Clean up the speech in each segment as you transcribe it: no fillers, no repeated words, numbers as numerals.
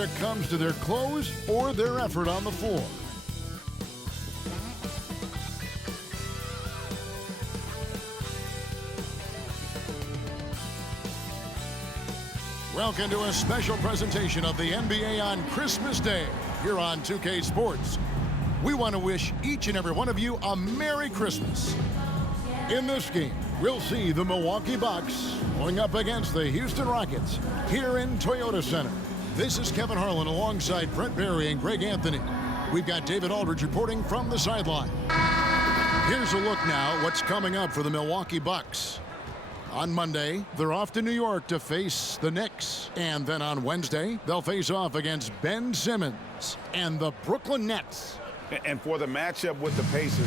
whether it comes to their clothes or their effort on the floor. Welcome to a special presentation of the NBA on Christmas Day here on 2K Sports. We want to wish each and every one of you a Merry Christmas. In this game, we'll see the Milwaukee Bucks going up against the Houston Rockets here in Toyota Center. This is Kevin Harlan alongside Brent Barry and Greg Anthony. We've got David Aldridge reporting from the sideline. Here's a look now what's coming up for the Milwaukee Bucks. On Monday, they're off to New York to face the Knicks. And then on Wednesday, they'll face off against Ben Simmons and the Brooklyn Nets. And for the matchup with the Pacers,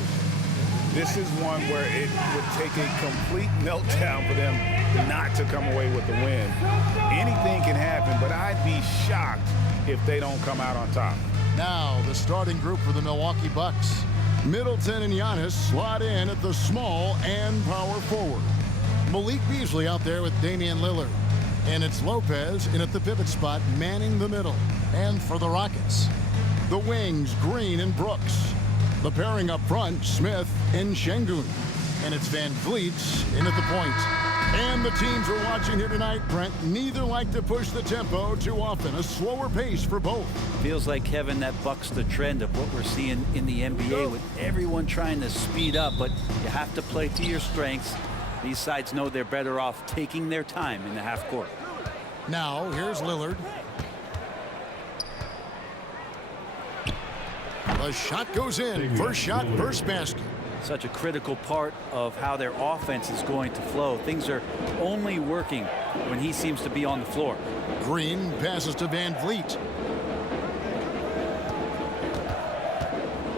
this is one where it would take a complete meltdown for them not to come away with the win. Anything can happen, but I'd be shocked if they don't come out on top. Now, the starting group for the Milwaukee Bucks. Middleton and Giannis slot in at the small and power forward. Malik Beasley out there with Damian Lillard. And it's Lopez in at the pivot spot, manning the middle. And for the Rockets, the wings, Green and Brooks. The pairing up front, Smith and Şengün. And it's Van Vliet in at the point. And the teams we're watching here tonight, Brent, neither like to push the tempo too often. A slower pace for both. Feels like, Kevin, that bucks the trend of what we're seeing in the NBA with everyone trying to speed up, but you have to play to your strengths. These sides know they're better off taking their time in the half court. Now, here's Lillard. The shot goes in. First shot, first basket. Such a critical part of how their offense is going to flow. Things are only working when he seems to be on the floor. Green passes to Van Vliet.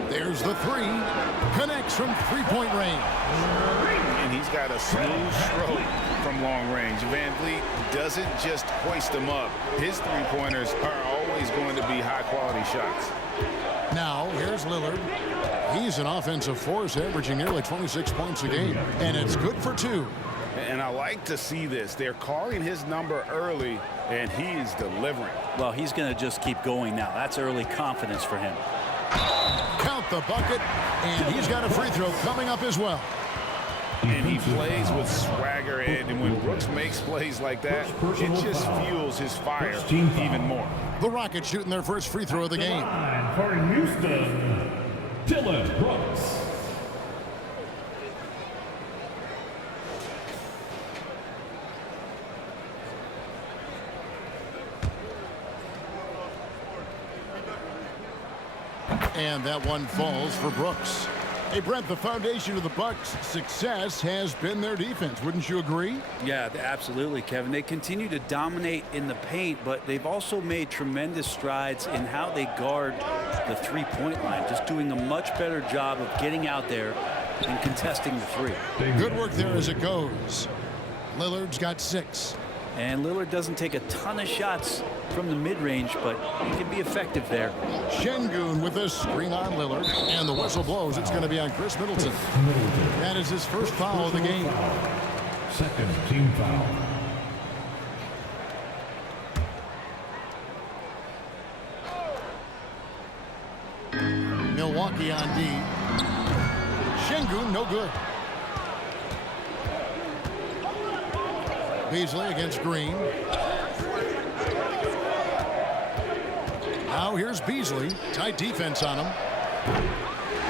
There's the three. Connects from three-point range. And he's got a smooth stroke from long range. Van Vliet doesn't just hoist them up. His three-pointers are always going to be high-quality shots. Now, here's Lillard. He's an offensive force, averaging nearly 26 points a game. And it's good for two. And I like to see this. They're calling his number early, and he's delivering. Well, he's going to just keep going now. That's early confidence for him. Count the bucket, and he's got a free throw coming up as well. And he plays with swagger, and when Brooks makes plays like that, it just fuels his fire even more. The Rockets shooting their first free throw of the game. For Houston, Dillon Brooks. And that one falls for Brooks. Hey, Brent, the foundation of the Bucks' success has been their defense. Wouldn't you agree? Yeah, absolutely, Kevin. They continue to dominate in the paint, but they've also made tremendous strides in how they guard the three-point line, just doing a much better job of getting out there and contesting the three. Good work there as it goes. Lillard's got 6. And Lillard doesn't take a ton of shots from the mid-range, but he can be effective there. Şengün with a screen on Lillard. And the whistle blows. It's going to be on Chris Middleton. That is his first foul of the game. Second team foul. Milwaukee on D. Şengün, no good. Beasley against Green. Now here's Beasley. Tight defense on him.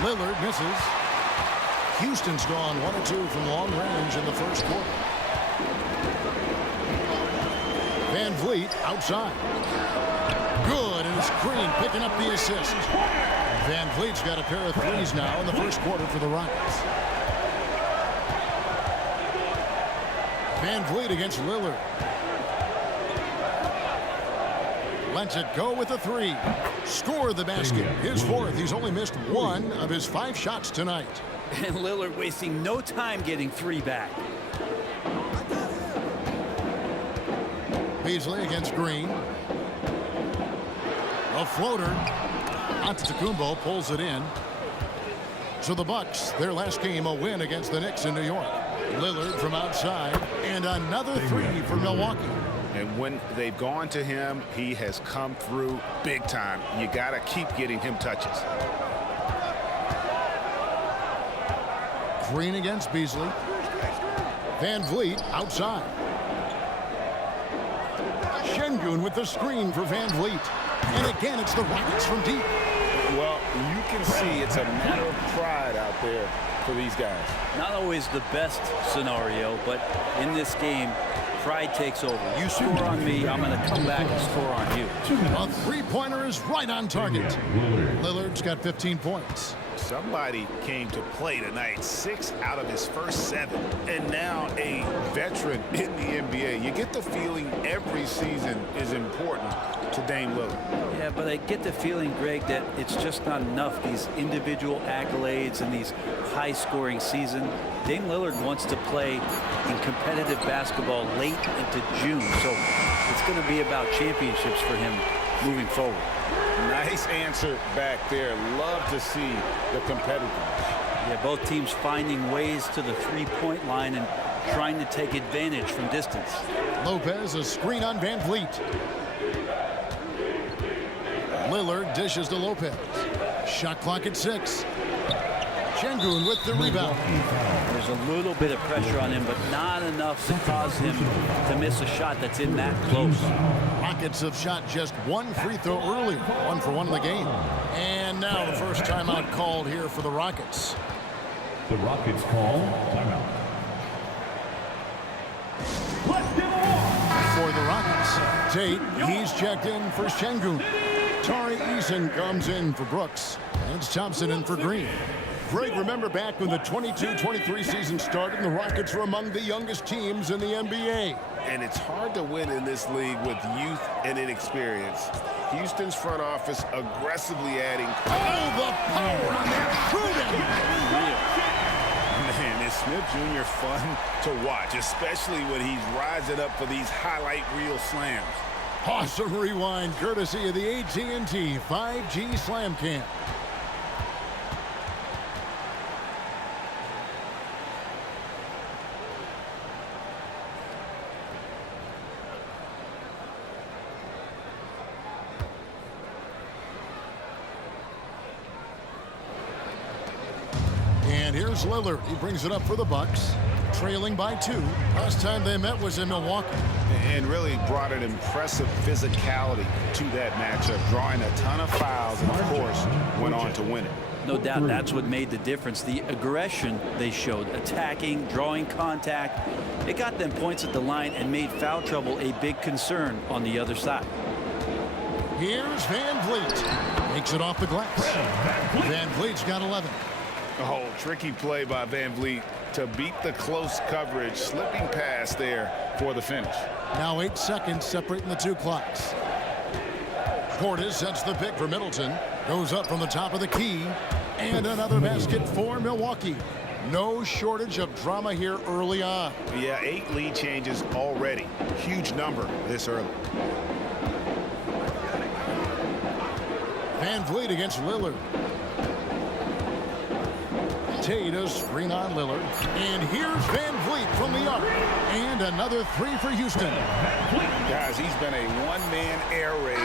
Lillard misses. Houston's gone 1 or 2 from long range in the first quarter. Van Vliet outside. Good, and it's Green picking up the assist. Van Vliet's got a pair of threes now in the first quarter for the Rockets. Van Vliet against Lillard. Lets it go with a 3. Score the basket. His 4th. He's only missed 1 of his 5 shots tonight. And Lillard wasting no time getting 3 back. Beasley against Green. A floater. Antetokounmpo pulls it in. So the Bucks, their last game, a win against the Knicks in New York. Lillard from outside, and another 3 for Milwaukee. And when they've gone to him, he has come through big time. You got to keep getting him touches. Green against Beasley. Van Vliet outside. Şengün with the screen for Van Vliet. And again, it's the Rockets from deep. Well, you can see it's a matter of pride out there for these guys. Not always the best scenario, but in this game, pride takes over. You score on me, I'm going to come back and score on you. A three-pointer is right on target. Lillard's got 15 points. Somebody came to play tonight, 6 out of his first 7, and now a veteran in the NBA. You get the feeling every season is important to Dame Lillard. Yeah, but I get the feeling, Greg, that it's just not enough. These individual accolades and these high-scoring season. Dame Lillard wants to play in competitive basketball late into June, so it's going to be about championships for him moving forward. Nice answer back there. Love to see the competitiveness. Yeah, both teams finding ways to the three-point line and trying to take advantage from distance. Lopez, a screen on Van Vliet. Lillard dishes to Lopez. Shot clock at 6. Şengün with the rebound. There's a little bit of pressure on him, but not enough to cause him to miss a shot that's in that close. Rockets have shot just one free throw earlier. 1 for 1 in the game. And now the first timeout called here for the Rockets. The Rockets call timeout. For the Rockets, Tate, he's checked in for Şengün. Tari Eason comes in for Brooks. And it's Thompson in for Green. Greg, remember back when the 22-23 season started, the Rockets were among the youngest teams in the NBA. And it's hard to win in this league with youth and inexperience. Houston's front office aggressively adding. Oh, the power on that shooting! Man, is Smith Jr. fun to watch, especially when he's rising up for these highlight reel slams. Awesome rewind, courtesy of the AT&T 5G Slam Cam. And here's Lillard. He brings it up for the Bucks, trailing by 2. Last time they met was in Milwaukee. And really brought an impressive physicality to that matchup, drawing a ton of fouls, and of course went on to win it. No doubt that's what made the difference. The aggression they showed, attacking, drawing contact. It got them points at the line and made foul trouble a big concern on the other side. Here's Van Vliet. Makes it off the glass. Van Vliet's got 11. Oh, tricky play by Van Vliet to beat the close coverage, slipping past there for the finish. Now 8 seconds separating the 2 clocks. Portis sets the pick for Middleton. Goes up from the top of the key. And another basket for Milwaukee. No shortage of drama here early on. Yeah, 8 lead changes already. Huge number this early. Van Vliet against Lillard. Tate a screen on Lillard. And here's Van Vliet from the arc. And another 3 for Houston. Guys, he's been a one-man air raid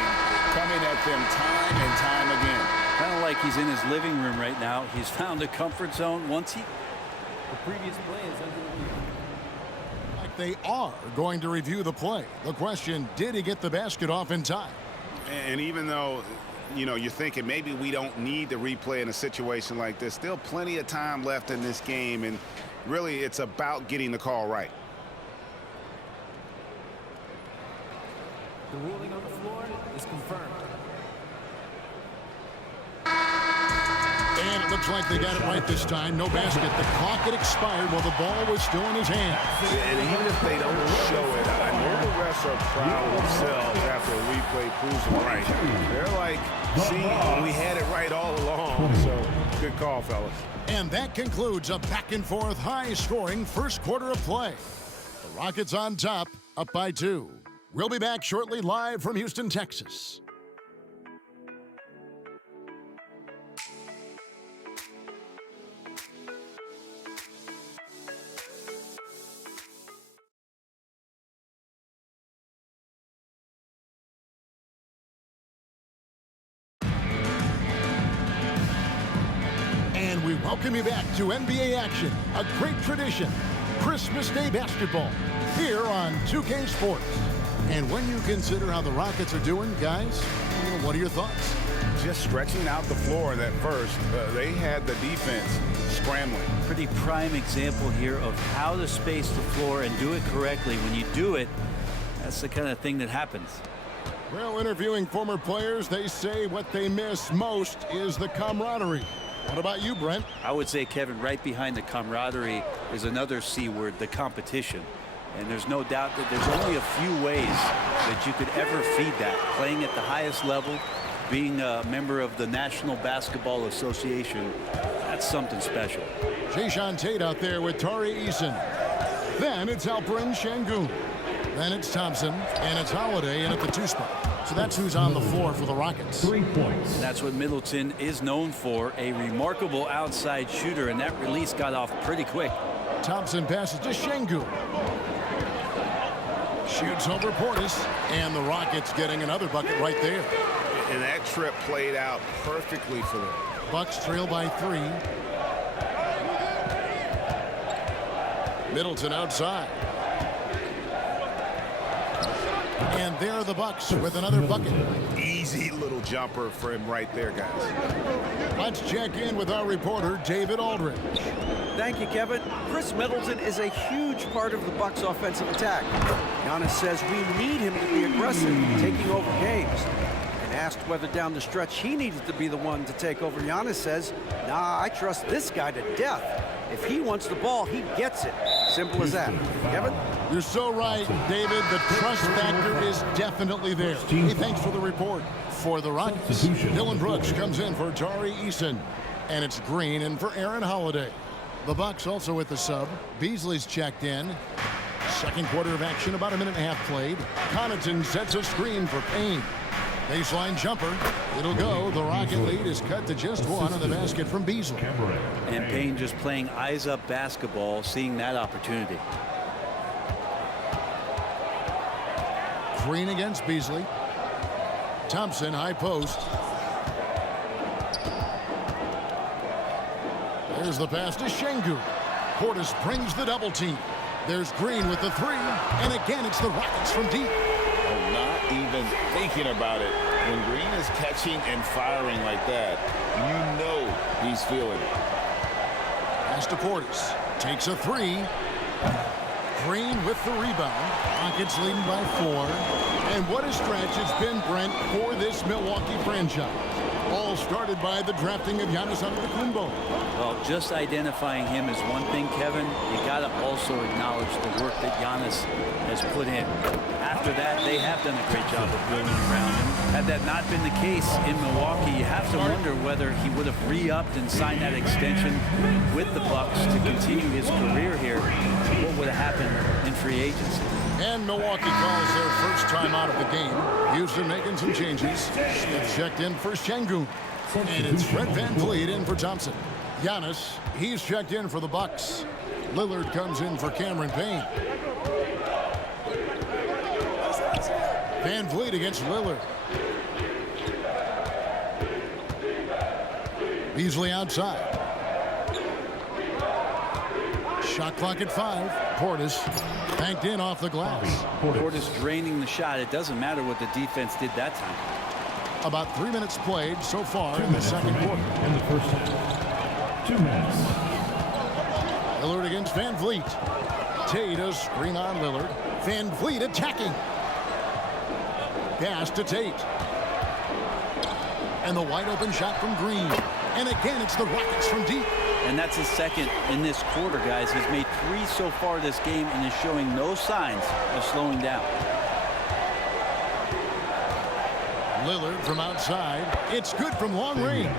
coming at them time and time again. Kind of like he's in his living room right now. He's found a comfort zone once he... The previous play is Like they are going to review the play. The question, did he get the basket off in time? And even though, you know, you're thinking maybe we don't need the replay in a situation like this, still plenty of time left in this game, and really it's about getting the call right. The ruling on the floor is confirmed. And it looks like they got it right this time. No basket. The clock had expired while the ball was still in his hands. And even if they don't show it, I know the refs are proud of themselves after a replay proves them right. They're like, see, we had it right all along. So good call, fellas. And that concludes a back-and-forth, high-scoring first quarter of play. The Rockets on top, up by 2. We'll be back shortly live from Houston, Texas. welcome you back to NBA action, a great tradition, Christmas Day basketball, here on 2K Sports. And when you consider how the Rockets are doing, guys, what are your thoughts? Just stretching out the floor that first. They had the defense scrambling. Pretty prime example here of how to space the floor and do it correctly. When you do it, that's the kind of thing that happens. Well, interviewing former players, they say what they miss most is the camaraderie. What about you, Brent? I would say, Kevin, right behind the camaraderie is another C word, the competition. And there's no doubt that there's only a few ways that you could ever feed that. Playing at the highest level, being a member of the National Basketball Association, that's something special. Jayshawn Tate out there with Tari Eason. Then it's Alperen Şengün. Then it's Thompson, and it's Holiday in at the 2 spot. So that's who's on the floor for the Rockets. 3 points. That's what Middleton is known for, a remarkable outside shooter, and that release got off pretty quick. Thompson passes to Şengün. Shoots over Portis, and the Rockets getting another bucket right there. And that trip played out perfectly for them. Bucks trail by 3. Middleton outside. And there are the Bucks with another bucket. Easy little jumper for him right there, guys. Let's check in with our reporter, David Aldridge. Thank you, Kevin. Chris Middleton is a huge part of the Bucks' offensive attack. Giannis says we need him to be aggressive, taking over games. And asked whether down the stretch he needed to be the one to take over, Giannis says, nah, I trust this guy to death. If he wants the ball, he gets it. Simple as that. Kevin? You're so right, David. The trust factor is definitely there. Hey, thanks for the report. For the Rockets, Dylan Brooks comes in for Tari Eason. And it's Green in for Aaron Holiday. The Bucks also with the sub. Beasley's checked in. Second quarter of action, about a minute and a half played. Connaughton sets a screen for Payne. Baseline jumper. It'll go. The Rocket lead is cut to just 1 on the basket from Beasley. And Payne just playing eyes-up basketball, seeing that opportunity. Green against Beasley. Thompson, high post. There's the pass to Şengün. Portis brings the double team. There's Green with the 3. And again, it's the Rockets from deep. Not even thinking about it. When Green is catching and firing like that, you know he's feeling it. Pass to Portis. Takes a 3. Green with the rebound. Rockets leading by 4. And what a stretch it's been, Brent, for this Milwaukee franchise. All started by the drafting of Giannis Antetokounmpo. Well, just identifying him is one thing, Kevin. You got to also acknowledge the work that Giannis has put in. After that, they have done a great job of building around him. Had that not been the case in Milwaukee, you have to wonder whether he would have re-upped and signed that extension with the Bucks to continue his career here. What would have happened in free agency? And Milwaukee calls their first time out of the game. Houston making some changes. Smith checked in for Şengün. And it's Fred VanVleet in for Thompson. Giannis, he's checked in for the Bucks. Lillard comes in for Cameron Payne. VanVleet against Lillard. Beasley outside. Shot clock at 5. Portis banked in off the glass. Portis draining the shot. It doesn't matter what the defense did that time. About 3 minutes played so far in the second quarter. In the first 2 minutes. Lillard against VanVleet. Tate a screen on Lillard. VanVleet attacking. Pass to Tate. And the wide open shot from Green. And again, it's the Rockets from deep. And that's his second in this quarter, guys. He's made 3 so far this game and is showing no signs of slowing down. Lillard from outside. It's good from long range.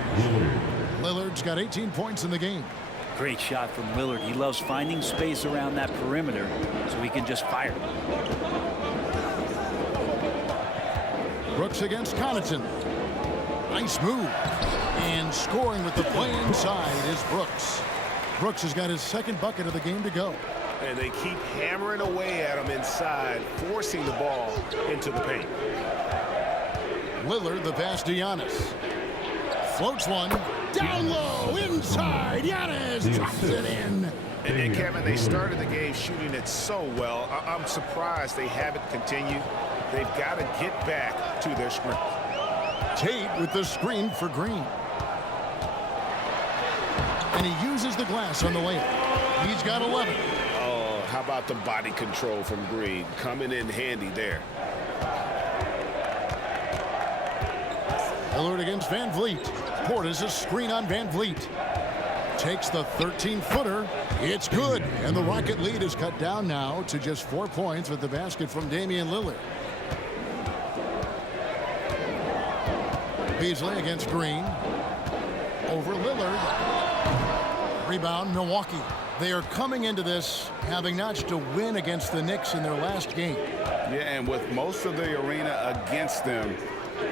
Lillard's got 18 points in the game. Great shot from Lillard. He loves finding space around that perimeter so he can just fire. Brooks against Connaughton. Nice move. And scoring with the play inside is Brooks. Brooks has got his second bucket of the game to go. And they keep hammering away at him inside, forcing the ball into the paint. Lillard, the pass to Giannis. Floats one. Down low, inside, Giannis drops it in. And Kevin, they started the game shooting it so well. I'm surprised they haven't continued. They've got to get back to their script. Tate with the screen for Green. And he uses the glass on the layup. He's got 11. Oh, how about the body control from Green? Coming in handy there. Lillard against Van Vliet. Portis a screen on Van Vliet. Takes the 13-footer. It's good. And the Rocket lead is cut down now to just 4 points with the basket from Damian Lillard. Beasley against Green. Over Lillard. Rebound, Milwaukee. They are coming into this having notched a win against the Knicks in their last game. Yeah, and with most of the arena against them,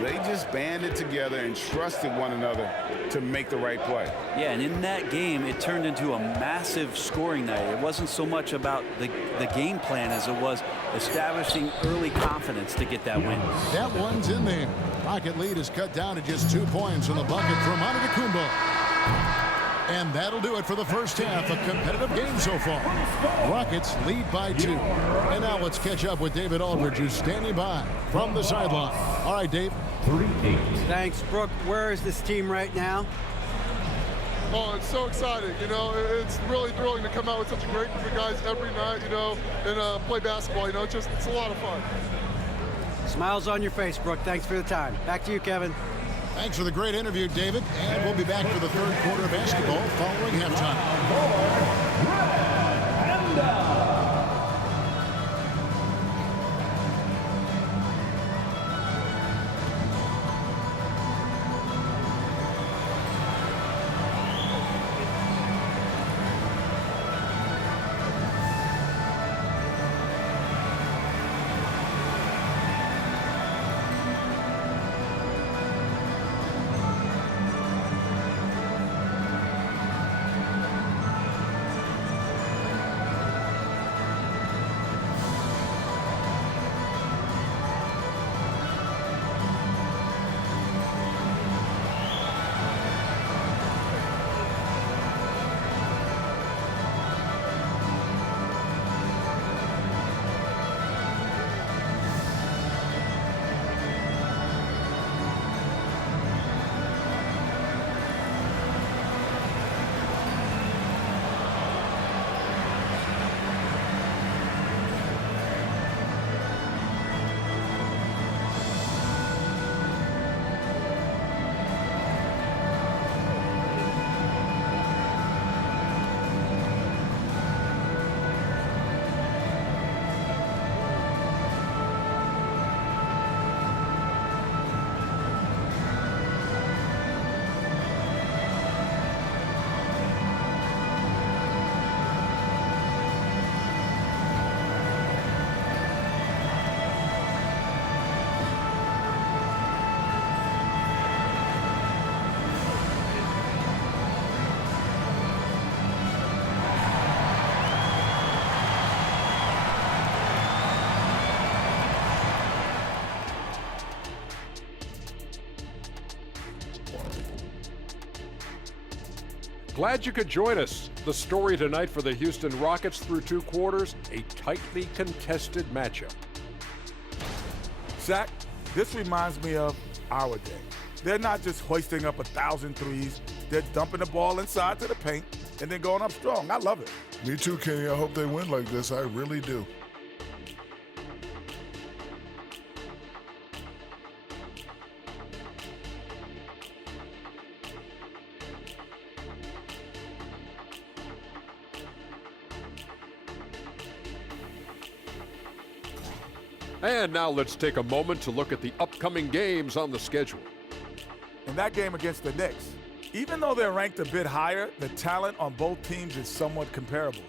they just banded together and trusted one another to make the right play. Yeah, and in that game, it turned into a massive scoring night. It wasn't so much about the game plan as it was establishing early confidence to get that win. That one's in there. Rocket lead is cut down to just 2 points on the bucket from Antetokounmpo. And that'll do it for the first half. A competitive game so far. Rockets lead by 2. And now let's catch up with David Aldridge, who's standing by from the sideline. All right, Dave. 3-8. Thanks, Brooke. Where is this team right now? Oh, it's so exciting. You know, it's really thrilling to come out with such a great group of guys every night, you know, and play basketball. You know, it's a lot of fun. Smiles on your face, Brooke. Thanks for the time. Back to you, Kevin. Thanks for the great interview, David. And we'll be back for the third quarter of basketball following halftime. Glad you could join us. The story tonight for the Houston Rockets through 2 quarters, a tightly contested matchup. Shaq, this reminds me of our day. They're not just hoisting up 1,000 threes. They're dumping the ball inside to the paint and then going up strong. I love it. Me too, Kenny. I hope they win like this. I really do. And now let's take a moment to look at the upcoming games on the schedule. In that game against the Knicks, even though they're ranked a bit higher, the talent on both teams is somewhat comparable.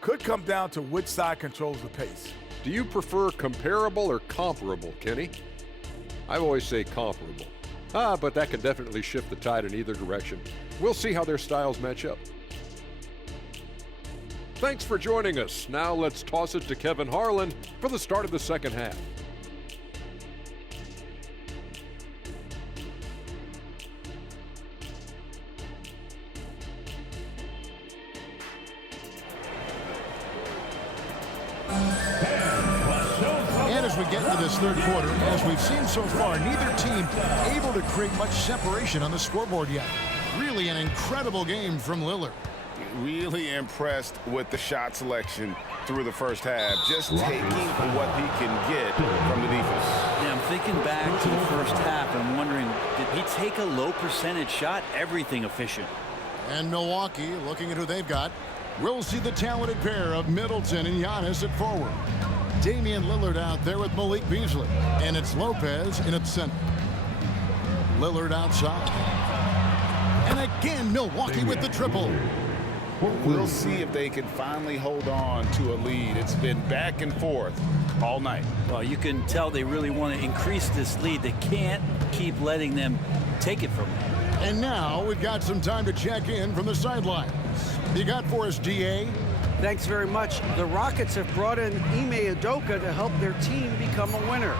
Could come down to which side controls the pace. Do you prefer comparable or comparable, Kenny? I always say comparable. But that can definitely shift the tide in either direction. We'll see how their styles match up. Thanks for joining us. Now let's toss it to Kevin Harlan for the start of the second half. get into this third quarter, as we've seen so far, neither team able to create much separation on the scoreboard yet. Really an incredible game from Lillard. Really impressed with the shot selection through the first half. Just taking what he can get from the defense. Yeah, I'm thinking back to the first half. I'm wondering, did he take a low percentage shot? Everything efficient. And Milwaukee, looking at who they've got, we'll see the talented pair of Middleton and Giannis at forward. Damian Lillard out there with Malik Beasley. And it's Lopez in its center. Lillard outside. And again, Milwaukee with the triple. We'll see if they can finally hold on to a lead. It's been back and forth all night. Well, you can tell they really want to increase this lead. They can't keep letting them take it from them. And now we've got some time to check in from the sidelines. You got for us, DA? Thanks very much. The Rockets have brought in Ime Udoka to help their team become a winner.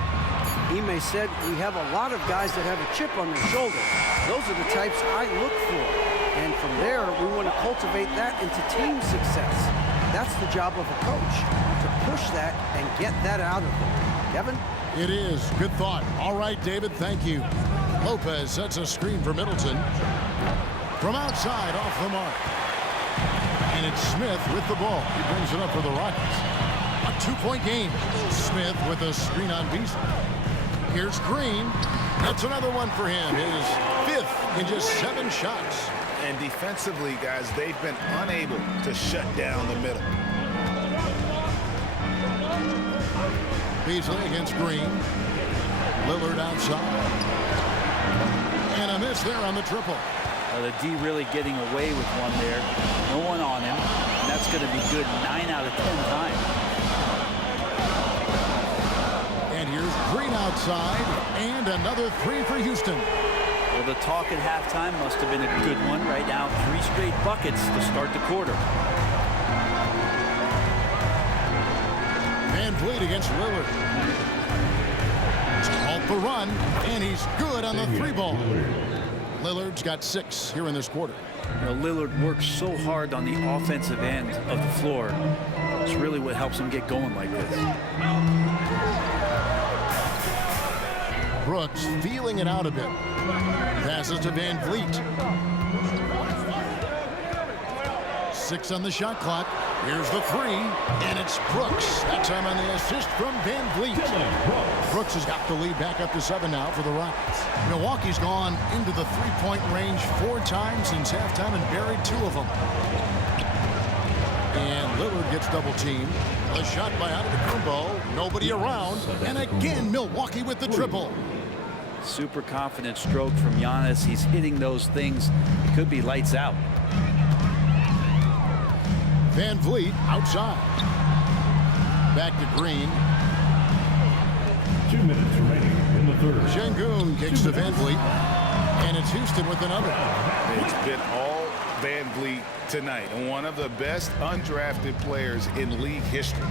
Ime said, "We have a lot of guys that have a chip on their shoulder. Those are the types I look for. And from there, we want to cultivate that into team success. That's the job of a coach, to push that and get that out of them." Kevin? It is. Good thought. All right, David, thank you. Lopez sets a screen for Middleton. From outside, off the mark. And it's Smith with the ball. He brings it up for the Rockets. A two-point game. Smith with a screen on Beasley. Here's Green. That's another one for him. His fifth in just 7 shots. And defensively, guys, they've been unable to shut down the middle. Beasley against Green. Lillard outside. And a miss there on the triple. The D really getting away with one there. No one on him. And that's going to be good 9 out of 10 times. And here's Green outside. And another 3 for Houston. Well, the talk at halftime must have been a good one. Right now, 3 straight buckets to start the quarter. Van Vliet against Lillard. Off the run, and he's good on the 3-ball. Lillard's got 6 here in this quarter. You know, Lillard works so hard on the offensive end of the floor. It's really what helps him get going like this. Brooks feeling it out a bit. Passes to Van Vliet. 6 on the shot clock. Here's the 3, and it's Brooks. That time on the assist from Van Vliet. Brooks has got the lead back up to 7 now for the Rockets. Milwaukee's gone into the 3-point range 4 times since halftime and buried 2 of them. And Lillard gets double teamed. A shot by Antetokounmpo. Nobody around. And again, Milwaukee with the triple. Super confident stroke from Giannis. He's hitting those things. It could be lights out. Van Vliet outside. Back to Green. 2 minutes remaining in the third. Şengün kicks to Van Vliet. And it's Houston with another. It's been all Van Vliet tonight. And one of the best undrafted players in league history.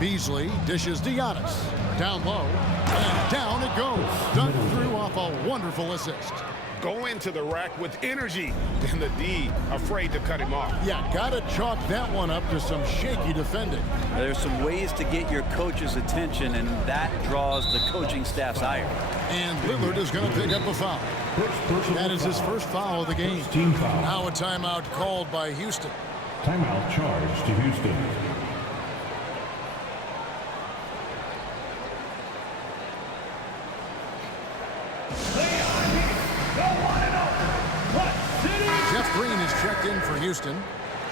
Beasley dishes to Giannis. Down low. And down it goes. Dunk through off a wonderful assist. Go into the rack with energy, and the D afraid to cut him off. Yeah, gotta chalk that one up to some shaky defending. There's some ways to get your coach's attention, and that draws the coaching staff's ire. And Lillard is going to pick up a foul. That is his first foul of the game. Team foul. Now a timeout called by Houston. Timeout charged to Houston. Jeff Green is checked in for Houston.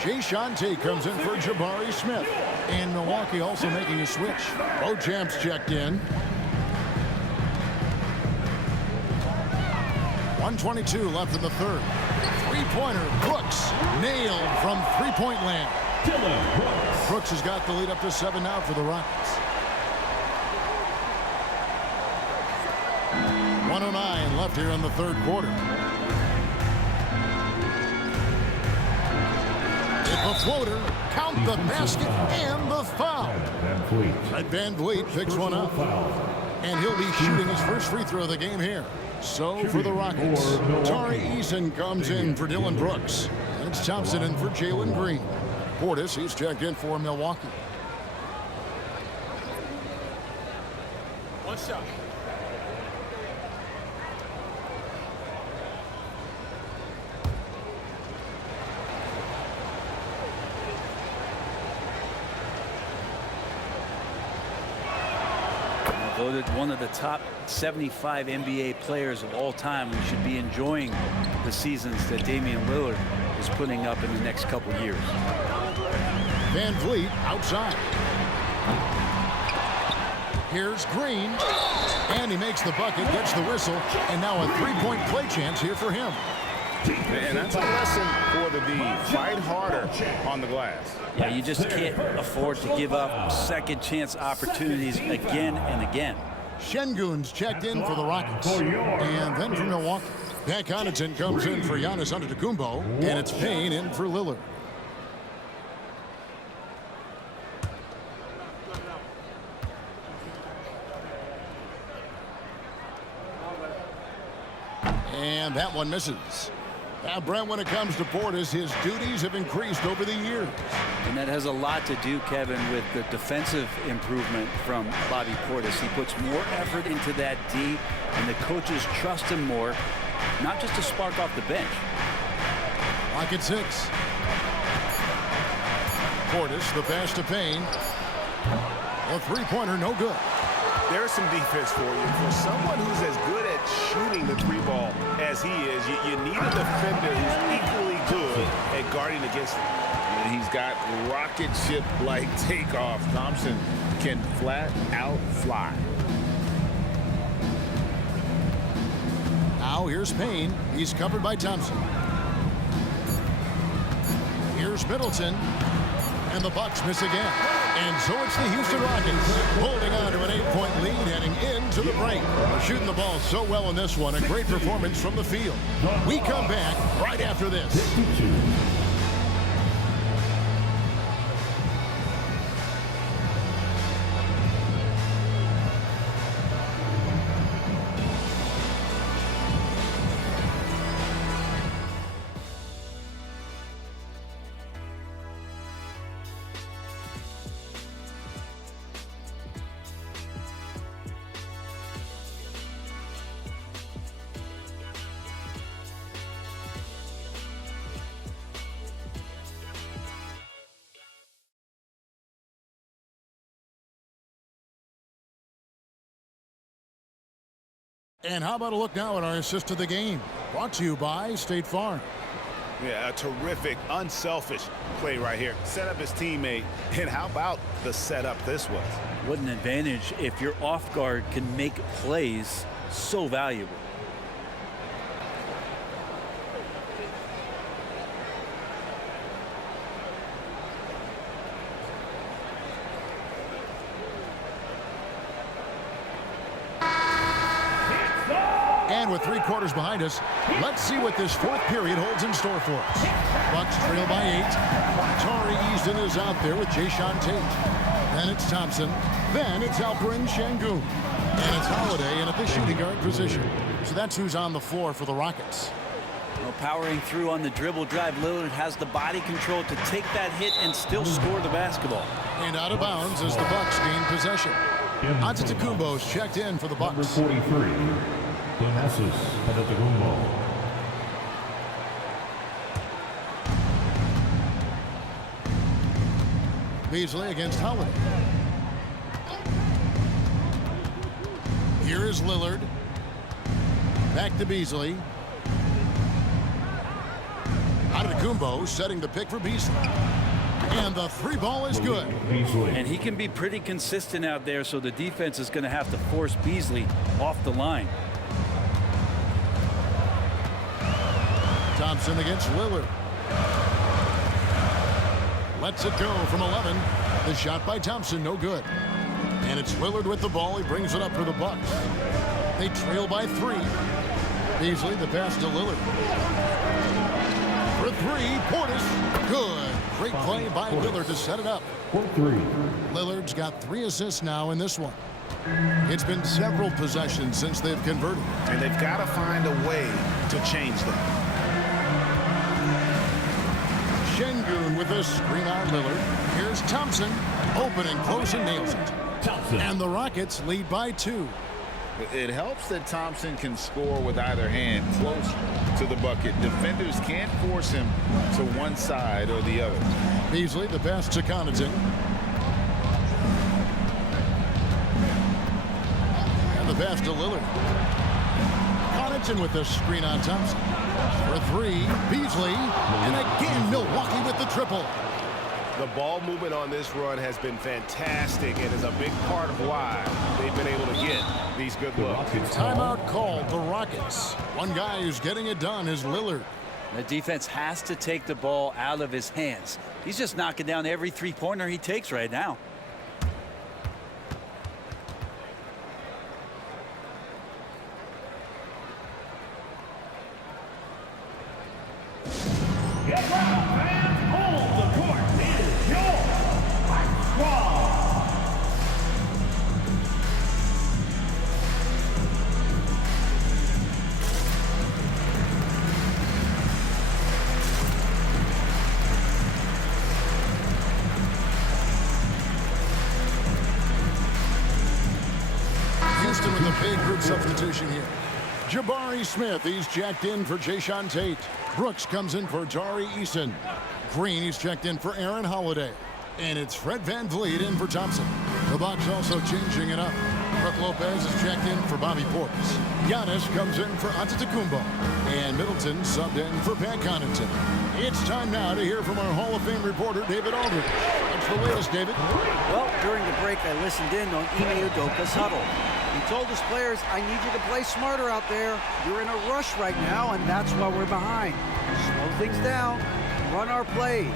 Jayshawn Tate comes in for Jabari Smith. And Milwaukee also making a switch. Beauchamp's checked in. 1:22 left in the third. 3-pointer, Brooks, nailed from 3-point land. Brooks has got the lead up to 7 now for the Rockets. 1:09 left here in the third quarter. The floater, count the basket, and the foul. Van Vliet picks one up. And he'll be shooting his first free throw of the game here. So for the Rockets, Tari Eason comes in for Dylan Brooks. And it's Thompson in for Jalen Green. Portis, he's checked in for Milwaukee. One shot. Voted one of the top 75 NBA players of all time. We should be enjoying the seasons that Damian Lillard is putting up in the next couple years. Van Vliet outside. Here's Green. And he makes the bucket, gets the whistle, and now a three-point play chance here for him. And that's a lesson for the D. Fight harder on the glass. Yeah, you just can't afford to give up second chance opportunities again and again. Şengün's checked in for the Rockets. And then for Milwaukee, Pat Connaughton comes in for Giannis Antetokounmpo, and it's Payne in for Lillard. And that one misses. Now, Brent, when it comes to Portis, his duties have increased over the years. And that has a lot to do, Kevin, with the defensive improvement from Bobby Portis. He puts more effort into that D, and the coaches trust him more, not just to spark off the bench. Rocket 6. Portis, the pass to Payne. A three-pointer, no good. There's some defense for you. For someone who's as good at shooting the three ball as he is, you need a defender who's equally good at guarding against him. And he's got rocket ship-like takeoff. Thompson can flat out fly. Now here's Payne. He's covered by Thompson. Here's Middleton. And the Bucks miss again. And so it's the Houston Rockets holding on to an 8-point lead heading into the break. Shooting the ball so well in this one. A great performance from the field. We come back right after this. And how about a look now at our assist of the game? Brought to you by State Farm. Yeah, a terrific, unselfish play right here. Set up his teammate. And how about the setup this was? What an advantage if your off guard can make plays so valuable. And with 3 quarters behind us, let's see what this fourth period holds in store for us. Bucks trail by 8. Tari Easton is out there with Jayshawn Tate. Then it's Thompson. Then it's Alperen Şengün. And it's Holiday in at the shooting guard position. So that's who's on the floor for the Rockets. Well, powering through on the dribble drive, Lillard has the body control to take that hit and still score the basketball. And out of bounds as the Bucks gain possession. Antetokounmpo's checked in for the Bucks. Number 43. Giannis Antetokounmpo. Beasley against Howard. Here is Lillard. Back to Beasley. Antetokounmpo setting the pick for Beasley. And the 3 ball is good. And he can be pretty consistent out there, so the defense is going to have to force Beasley off the line. Thompson against Lillard. Lets it go from 11. The shot by Thompson, no good. And it's Lillard with the ball. He brings it up for the Bucks. They trail by 3. Beasley, the pass to Lillard. For 3, Portis. Good. Great play by Lillard to set it up. Lillard's got 3 assists now in this one. It's been several possessions since they've converted. And they've got to find a way to change them. Şengün with a screen on Lillard. Here's Thompson. Open and close and nails it. And the Rockets lead by 2. It helps that Thompson can score with either hand close to the bucket. Defenders can't force him to one side or the other. Beasley, the pass to Connaughton. And the pass to Lillard. Connaughton with the screen on Thompson. For 3, Beasley. And again, Milwaukee with the triple. The ball movement on this run has been fantastic and is a big part of why they've been able to get these good looks. Timeout called the Rockets. One guy who's getting it done is Lillard. The defense has to take the ball out of his hands. He's just knocking down every three-pointer he takes right now. Houston with a big group substitution here. Jabari Smith, he's checked in for Jayshawn Tate. Brooks comes in for Tari Eason. Green, he's checked in for Aaron Holiday. And it's Fred VanVleet in for Thompson. The Bucks also changing it up. Brook Lopez is checked in for Bobby Portis. Giannis comes in for Antetokounmpo. And Middleton subbed in for Pat Connaughton. It's time now to hear from our Hall of Fame reporter, David Aldridge. What's the latest, David? Well, during the break, I listened in on Ime Udoka's huddle. He told his players, I need you to play smarter out there. You're in a rush right now, and that's why we're behind. Slow things down. Run our plays.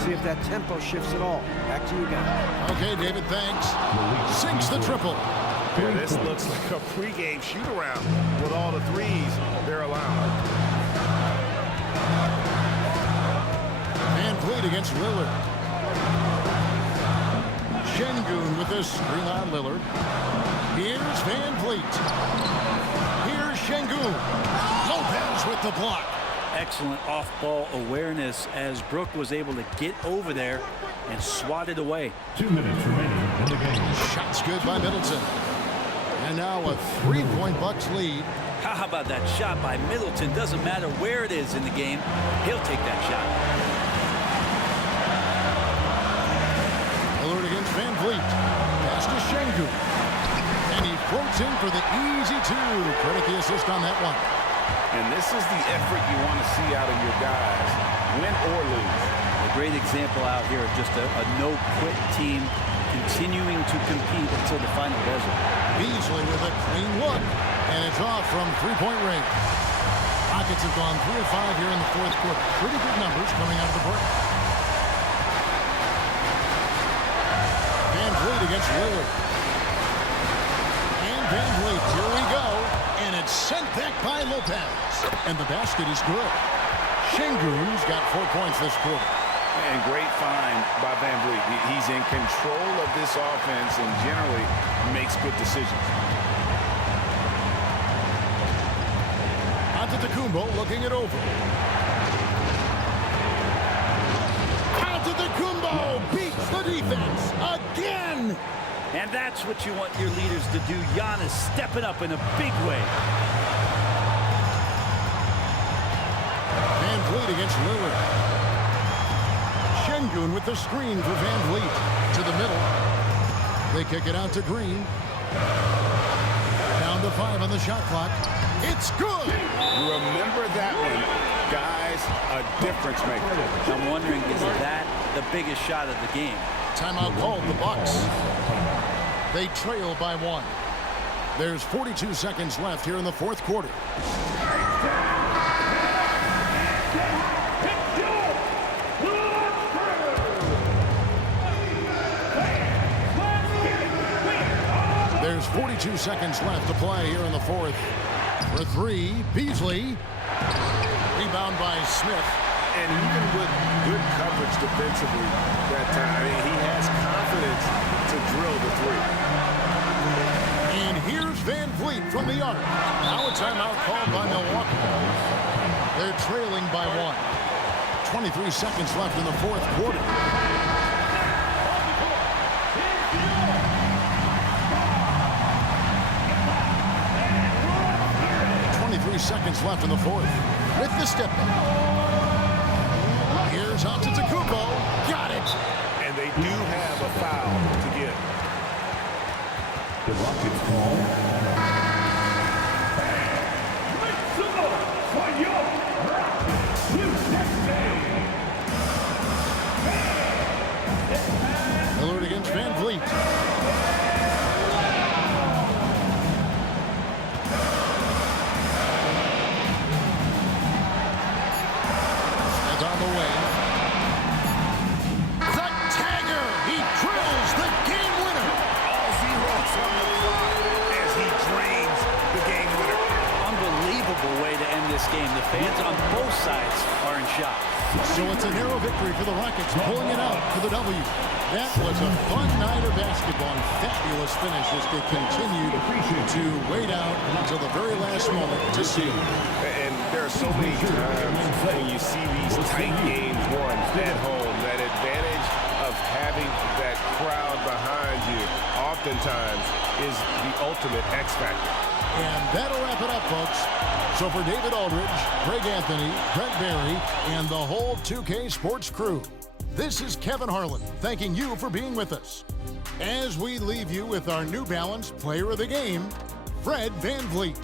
See if that tempo shifts at all. Back to you guys. Okay, David, thanks. Sinks the triple. Yeah, this looks like a pregame shoot-around with all the threes they're allowing. VanVleet against Lillard. Şengün with the screen on Lillard. Here's VanVleet. Here's Şengün. Lopez with the block. Excellent off-ball awareness as Brook was able to get over there and swat it away. 2 minutes remaining in the game. Shots good by Middleton. And now a 3-point Bucks lead. How about that shot by Middleton? Doesn't matter where it is in the game, he'll take that shot. Lillard against VanVleet. Pass to Şengün. And he floats in for the easy 2. Credit the assist on that one. And this is the effort you want to see out of your guys, win or lose. A great example out here of just a no-quit team continuing to compete until the final buzzer. Beasley with a clean look. And it's off from three-point range. Rockets have gone 3 of 5 here in the fourth quarter. Pretty good numbers coming out of the break. VanVleet against Lillard. And VanVleet, here we go. And it's sent back by Lopez. And the basket is good. Şengün's got 4 points this quarter. And great find by VanVleet. He's in control of this offense and generally makes good decisions. Antetokounmpo looking it over. Antetokounmpo beats the defense again. And that's what you want your leaders to do. Giannis stepping up in a big way. VanVleet against Lillard. Şengün with the screen for VanVleet to the middle. They kick it out to Green. Down to 5 on the shot clock. It's good. Remember that one, guys, a difference maker. I'm wondering, is that the biggest shot of the game? Timeout called the Bucks. They trail by 1. There's 42 seconds left here in the fourth quarter. There's 42 seconds left to play here in the fourth. For 3, Beasley. Rebound by Smith. And even with good coverage defensively that time, he has confidence to drill the 3. And here's VanVleet from the arc. Now a timeout called by Milwaukee. They're trailing by 1. 23 seconds left in the fourth quarter. seconds left in the fourth. With the step back. Here's Antetokounmpo. Got it. And they do have a foul to give. The Rockets call. Lillard against Van Vliet. That's on the way. The tagger. He drills the game winner. All zeros on the clock as he drains the game winner. Unbelievable way to end this game. The fans on both sides are in shock. So it's a narrow victory for the Rockets, pulling it out for the W. That was a fun night of basketball and fabulous finish as they continued to wait out until the very last moment to see. And there are so many times when you see these tight games won at home, that advantage of having that crowd behind you oftentimes is the ultimate X factor. And that'll wrap it up, folks. So for David Aldridge, Greg Anthony, Brent Barry, and the whole 2K Sports crew, this is Kevin Harlan thanking you for being with us. As we leave you with our New Balance Player of the Game, Fred VanVleet.